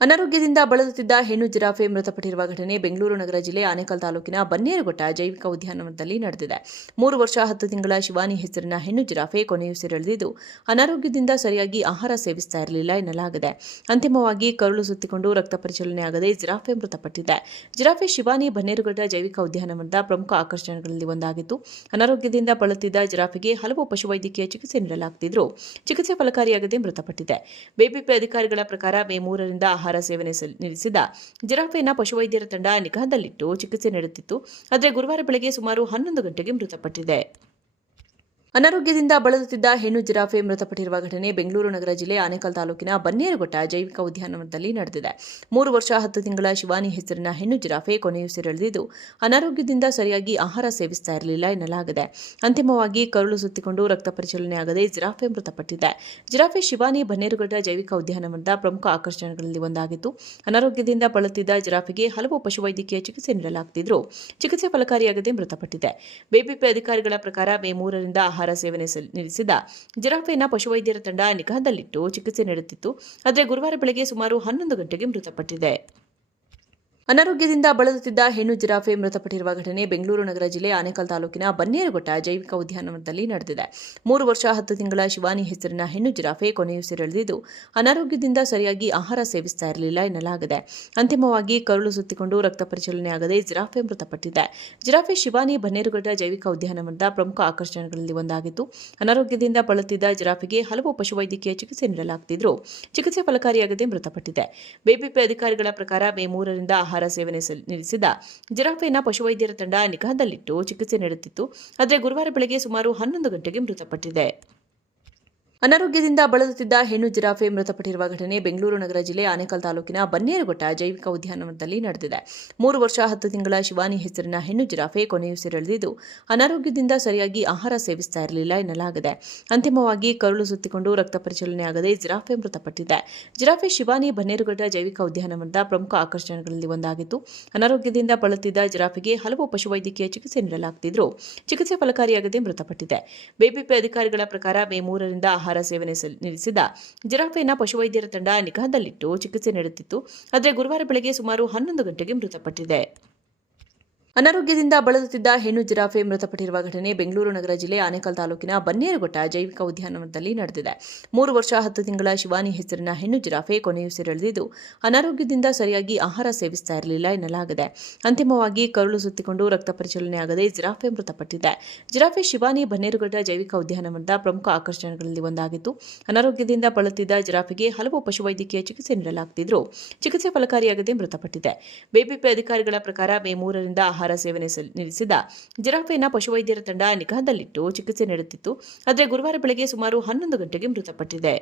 ಅನಾರೋಗ್ಯದಿಂದ ಬಳಲುತ್ತಿದ್ದ ಹೆಣ್ಣು ಜಿರಾಫೆ ಮೃತಪಟ್ಟಿರುವ ಘಟನೆ ಬೆಂಗಳೂರು ನಗರ ಜಿಲ್ಲೆ ಆನೇಕಲ್ ತಾಲೂಕಿನ ಬನ್ನೇರುಘಟ್ಟ ಜೈವಿಕ ಉದ್ಯಾನವನದಲ್ಲಿ ನಡೆದಿದೆ. 3 ವರ್ಷ 10 ತಿಂಗಳ ಶಿವಾನಿ ಹೆಸರಿನ ಹೆಣ್ಣು ಜಿರಾಫೆ ಕೊನೆಯುಸಿರೆಳೆದಿದ್ದು, ಅನಾರೋಗ್ಯದಿಂದ ಸರಿಯಾಗಿ ಆಹಾರ ಸೇವಿಸ್ತಾ ಇರಲಿಲ್ಲ ಎನ್ನಲಾಗಿದೆ. ಅಂತಿಮವಾಗಿ ಕರುಳು ಸುತ್ತಿಕೊಂಡು ರಕ್ತ ಪರಿಚಲನೆಯಾಗದೆ ಜಿರಾಫೆ ಮೃತಪಟ್ಟಿದೆ. ಜಿರಾಫೆ ಶಿವಾನಿ ಬನ್ನೇರುಘಟ್ಟ ಜೈವಿಕ ಉದ್ಯಾನವನದ ಪ್ರಮುಖ ಆಕರ್ಷಣೆಗಳಲ್ಲಿ ಒಂದಾಗಿತ್ತು. ಅನಾರೋಗ್ಯದಿಂದ ಬಳಲುತ್ತಿದ್ದ ಜಿರಾಫೆಗೆ ಹಲವು ಪಶುವೈದ್ಯಕೀಯ ಚಿಕಿತ್ಸೆ ನೀಡಲಾಗುತ್ತಿದ್ದರೂ ಚಿಕಿತ್ಸೆ ಫಲಕಾರಿಯಾಗದೆ ಮೃತಪಟ್ಟಿದೆ. ಬಿಬಿಎಂಪಿ ಅಧಿಕಾರಿಗಳ ಪ್ರಕಾರ ಮೇ 3ರಿಂದ ಆಹಾರ ಸೇವನೆ ನಿಲ್ಲಿಸಿದ ಜಿರಾಫೆಯನ್ನು ಪಶುವೈದ್ಯರ ತಂಡ ನಿಗಾದಲ್ಲಿಟ್ಟು ಚಿಕಿತ್ಸೆ ನೀಡುತ್ತಿತ್ತು. ಆದರೆ ಗುರುವಾರ ಬೆಳಗ್ಗೆ ಸುಮಾರು 11 ಗಂಟೆಗೆ ಮೃತಪಟ್ಟಿದೆ. ಅನಾರೋಗ್ಯದಿಂದ ಬಳಲುತ್ತಿದ್ದ ಹೆಣ್ಣು ಜಿರಾಫೆ ಮೃತಪಟ್ಟಿರುವ ಘಟನೆ ಬೆಂಗಳೂರು ನಗರ ಜಿಲ್ಲೆ ಆನೇಕಲ್ ತಾಲೂಕಿನ ಬನ್ನೇರುಘಟ್ಟ ಜೈವಿಕ ಉದ್ಯಾನವನದಲ್ಲಿ ನಡೆದಿದೆ. 3 ವರ್ಷ 10 ತಿಂಗಳ ಶಿವಾನಿ ಹೆಸರಿನ ಹೆಣ್ಣು ಜಿರಾಫೆ ಕೊನೆಯುಸಿರೆಳೆದಿದ್ದು, ಅನಾರೋಗ್ಯದಿಂದ ಸರಿಯಾಗಿ ಆಹಾರ ಸೇವಿಸ್ತಾ ಇರಲಿಲ್ಲ ಎನ್ನಲಾಗಿದೆ. ಅಂತಿಮವಾಗಿ ಕರುಳು ಸುತ್ತಿಕೊಂಡು ರಕ್ತ ಪರಿಚಲನೆಯಾಗದೆ ಜಿರಾಫೆ ಮೃತಪಟ್ಟಿದೆ. ಜಿರಾಫೆ ಶಿವಾನಿ ಬನ್ನೇರುಘಟ್ಟ ಜೈವಿಕ ಉದ್ಯಾನವನದ ಪ್ರಮುಖ ಆಕರ್ಷಣೆಗಳಲ್ಲಿ ಒಂದಾಗಿತ್ತು. ಅನಾರೋಗ್ಯದಿಂದ ಬಳಲುತ್ತಿದ್ದ ಜಿರಾಫೆಗೆ ಹಲವು ಪಶುವೈದ್ಯಕೀಯ ಚಿಕಿತ್ಸೆ ನೀಡಲಾಗುತ್ತಿದ್ದರೂ ಚಿಕಿತ್ಸೆ ಫಲಕಾರಿಯಾಗದೆ ಮೃತಪಟ್ಟಿದೆ. ಬಿಬಿಎಂಪಿ ಅಧಿಕಾರಿಗಳ ಪ್ರಕಾರ ಮೇ 3ರಿಂದ ಆಹಾರ ಸೇವನೆ ನಿಲ್ಲಿಸಿದ ಜಿರಾಫೆಯನ್ನು ಪಶುವೈದ್ಯರ ತಂಡ ನಿಗಾದಲ್ಲಿಟ್ಟು ಚಿಕಿತ್ಸೆ ನೀಡುತ್ತಿತ್ತು. ಆದರೆ ಗುರುವಾರ ಬೆಳಗ್ಗೆ ಸುಮಾರು 11 ಗಂಟೆಗೆ ಮೃತಪಟ್ಟಿದೆ. ಅನಾರೋಗ್ಯದಿಂದ ಬಳಲುತ್ತಿದ್ದ ಹೆಣ್ಣು ಜಿರಾಫೆ ಮೃತಪಟ್ಟಿರುವ ಘಟನೆ ಬೆಂಗಳೂರು ನಗರ ಜಿಲ್ಲೆ ಆನೇಕಲ್ ತಾಲೂಕಿನ ಬನ್ನೇರುಘಟ್ಟ ಜೈವಿಕ ಉದ್ಯಾನವನದಲ್ಲಿ ನಡೆದಿದೆ. 3 ವರ್ಷ 10 ತಿಂಗಳ ಶಿವಾನಿ ಹೆಸರಿನ ಹೆಣ್ಣು ಜಿರಾಫೆ ಕೊನೆಯುಸಿರೆಳೆದಿದ್ದು, ಅನಾರೋಗ್ಯದಿಂದ ಸರಿಯಾಗಿ ಆಹಾರ ಸೇವಿಸ್ತಾ ಇರಲಿಲ್ಲ ಎನ್ನಲಾಗಿದೆ. ಅಂತಿಮವಾಗಿ ಕರುಳು ಸುತ್ತಿಕೊಂಡು ರಕ್ತ ಪರಿಚಲನೆಯಾಗದೆ ಜಿರಾಫೆ ಮೃತಪಟ್ಟಿದೆ. ಜಿರಾಫೆ ಶಿವಾನಿ ಬನ್ನೇರುಘಟ್ಟ ಜೈವಿಕ ಉದ್ಯಾನವನದ ಪ್ರಮುಖ ಆಕರ್ಷಣೆಗಳಲ್ಲಿ ಒಂದಾಗಿತ್ತು. ಅನಾರೋಗ್ಯದಿಂದ ಬಳಲುತ್ತಿದ್ದ ಜಿರಾಫೆಗೆ ಹಲವು ಪಶುವೈದ್ಯಕೀಯ ಚಿಕಿತ್ಸೆ ನೀಡಲಾಗುತ್ತಿದ್ದರೂ ಚಿಕಿತ್ಸೆ ಫಲಕಾರಿಯಾಗದೆ ಮೃತಪಟ್ಟಿದೆ. ಬಿಬಿಎಂಪಿ ಅಧಿಕಾರಿಗಳ ಪ್ರಕಾರ ಮೇ 3ರಿಂದ ಆಹಾರ ಸೇವನೆ ನಿಲ್ಲಿಸಿದ ಜಿರಾಫೆಯನ್ನು ಪಶುವೈದ್ಯರ ತಂಡ ನಿಗಾದಲ್ಲಿಟ್ಟು ಚಿಕಿತ್ಸೆ ನೀಡುತ್ತಿತ್ತು. ಆದರೆ ಗುರುವಾರ ಬೆಳಗ್ಗೆ ಸುಮಾರು 11 ಗಂಟೆಗೆ ಮೃತಪಟ್ಟಿದೆ. ಅನಾರೋಗ್ಯದಿಂದ ಬಳಲುತ್ತಿದ್ದ ಹೆಣ್ಣು ಜಿರಾಫೆ ಮೃತಪಟ್ಟಿರುವ ಘಟನೆ ಬೆಂಗಳೂರು ನಗರ ಜಿಲ್ಲೆ ಆನೇಕಲ್ ತಾಲೂಕಿನ ಬನ್ನೇರುಘಟ್ಟ ಜೈವಿಕ ಉದ್ಯಾನವನದಲ್ಲಿ ನಡೆದಿದೆ. 3 ವರ್ಷ 10 ತಿಂಗಳ ಶಿವಾನಿ ಹೆಸರಿನ ಹೆಣ್ಣು ಜಿರಾಫೆ ಕೊನೆಯುಸಿರೆಳೆದಿದ್ದು, ಅನಾರೋಗ್ಯದಿಂದ ಸರಿಯಾಗಿ ಆಹಾರ ಸೇವಿಸ್ತಾ ಇರಲಿಲ್ಲ ಎನ್ನಲಾಗಿದೆ. ಅಂತಿಮವಾಗಿ ಕರುಳು ಸುತ್ತಿಕೊಂಡು ರಕ್ತ ಪರಿಚಲನೆಯಾಗದೆ ಜಿರಾಫೆ ಮೃತಪಟ್ಟಿದೆ. ಜಿರಾಫೆ ಶಿವಾನಿ ಬನ್ನೇರುಘಟ್ಟ ಜೈವಿಕ ಉದ್ಯಾನವನದ ಪ್ರಮುಖ ಆಕರ್ಷಣೆಗಳಲ್ಲಿ ಒಂದಾಗಿತ್ತು. ಅನಾರೋಗ್ಯದಿಂದ ಬಳಲುತ್ತಿದ್ದ ಜಿರಾಫೆಗೆ ಹಲವು ಪಶುವೈದ್ಯಕೀಯ ಚಿಕಿತ್ಸೆ ನೀಡಲಾಗುತ್ತಿದ್ದರೂ ಚಿಕಿತ್ಸೆ ಫಲಕಾರಿಯಾಗದೆ ಮೃತಪಟ್ಟಿದೆ. ಬಿಬಿಎಂಪಿ ಅಧಿಕಾರಿಗಳ ಪ್ರಕಾರ ಮೇ 3ರಿಂದ ಆಹಾರ ಸೇವನೆ ನಿಲ್ಲಿಸಿದ ಜಿರಾಫೆಯನ್ನು ಪಶುವೈದ್ಯರ ತಂಡ ನಿಗಾದಲ್ಲಿಟ್ಟು ಚಿಕಿತ್ಸೆ ನೀಡುತ್ತಿತ್ತು. ಆದರೆ ಗುರುವಾರ ಬೆಳಗ್ಗೆ ಸುಮಾರು 11 ಗಂಟೆಗೆ ಮೃತಪಟ್ಟಿದೆ. ಅನಾರೋಗ್ಯದಿಂದ ಬಳಲುತ್ತಿದ್ದ ಹೆಣ್ಣು ಜಿರಾಫೆ ಮೃತಪಟ್ಟಿರುವ ಘಟನೆ ಬೆಂಗಳೂರು ನಗರ ಜಿಲ್ಲೆ ಆನೇಕಲ್ ತಾಲೂಕಿನ ಬನ್ನೇರುಘಟ್ಟ ಜೈವಿಕ ಉದ್ಯಾನವನದಲ್ಲಿ ನಡೆದಿದೆ. 3 ವರ್ಷ 10 ತಿಂಗಳ ಶಿವಾನಿ ಹೆಸರಿನ ಹೆಣ್ಣು ಜಿರಾಫೆ ಕೊನೆಯುಸಿರೆಳೆದಿದ್ದು, ಅನಾರೋಗ್ಯದಿಂದ ಸರಿಯಾಗಿ ಆಹಾರ ಸೇವನೆ ನಿಲ್ಲಿಸಿದ ಜಿರಾಫೆಯನ್ನು ಪಶುವೈದ್ಯರ ತಂಡ ನಿಗಾದಲ್ಲಿಟ್ಟು ಚಿಕಿತ್ಸೆ ನೀಡುತ್ತಿತ್ತು. ಆದರೆ ಗುರುವಾರ ಬೆಳಗ್ಗೆ ಸುಮಾರು 11 ಗಂಟೆಗೆ ಮೃತಪಟ್ಟಿದೆ. ಅನಾರೋಗ್ಯದಿಂದ ಬಳಲುತ್ತಿದ್ದ ಹೆಣ್ಣು ಜಿರಾಫೆ ಮೃತಪಟ್ಟಿರುವ ಘಟನೆ ಬೆಂಗಳೂರು ನಗರ ಜಿಲ್ಲೆ ಆನೇಕಲ್ ತಾಲೂಕಿನ ಬನ್ನೇರುಘಟ್ಟ ಜೈವಿಕ ಉದ್ಯಾನವನದಲ್ಲಿ ನಡೆದಿದೆ. 3 ವರ್ಷ 10 ತಿಂಗಳ ಶಿವಾನಿ ಹೆಸರಿನ ಹೆಣ್ಣು ಜಿರಾಫೆ ಕೊನೆಯುಸಿರೆಳೆದಿದ್ದು, ಅನಾರೋಗ್ಯದಿಂದ ಸರಿಯಾಗಿ ಆಹಾರ ಸೇವಿಸ್ತಾ ಇರಲಿಲ್ಲ ಎನ್ನಲಾಗಿದೆ. ಅಂತಿಮವಾಗಿ ಕರುಳು ಸುತ್ತಿಕೊಂಡು ರಕ್ತ ಪರಿಚಲನೆಯಾಗದೆ ಜಿರಾಫೆ ಮೃತಪಟ್ಟಿದೆ. ಜಿರಾಫೆ ಶಿವಾನಿ ಬನ್ನೇರುಘಟ್ಟ ಜೈವಿಕ ಉದ್ಯಾನವನದ ಪ್ರಮುಖ ಆಕರ್ಷಣೆಗಳಲ್ಲಿ ಒಂದಾಗಿತ್ತು. ಅನಾರೋಗ್ಯದಿಂದ ಬಳಲುತ್ತಿದ್ದ ಜಿರಾಫೆಗೆ ಹಲವು ಪಶುವೈದ್ಯಕೀಯ ಚಿಕಿತ್ಸೆ ನೀಡಲಾಗುತ್ತಿದ್ದರೂ ಚಿಕಿತ್ಸೆ ಫಲಕಾರಿಯಾಗದೆ ಮೃತಪಟ್ಟಿದೆ. ಬಿಬಿಎಂಪಿ ಅಧಿಕಾರಿಗಳ ಪ್ರಕಾರ ಮೇ 3ರಿಂದ ಆಹಾರ ಸೇವನೆ ನಿಲ್ಲಿಸಿದ ಜಿರಾಫೆಯನ್ನು ಪಶುವೈದ್ಯರ ತಂಡ ನಿಗಾದಲ್ಲಿಟ್ಟು ಚಿಕಿತ್ಸೆ ನೀಡುತ್ತಿತ್ತು. ಆದರೆ ಗುರುವಾರ ಬೆಳಗ್ಗೆ ಸುಮಾರು 11 ಗಂಟೆಗೆ ಮೃತಪಟ್ಟಿದೆ.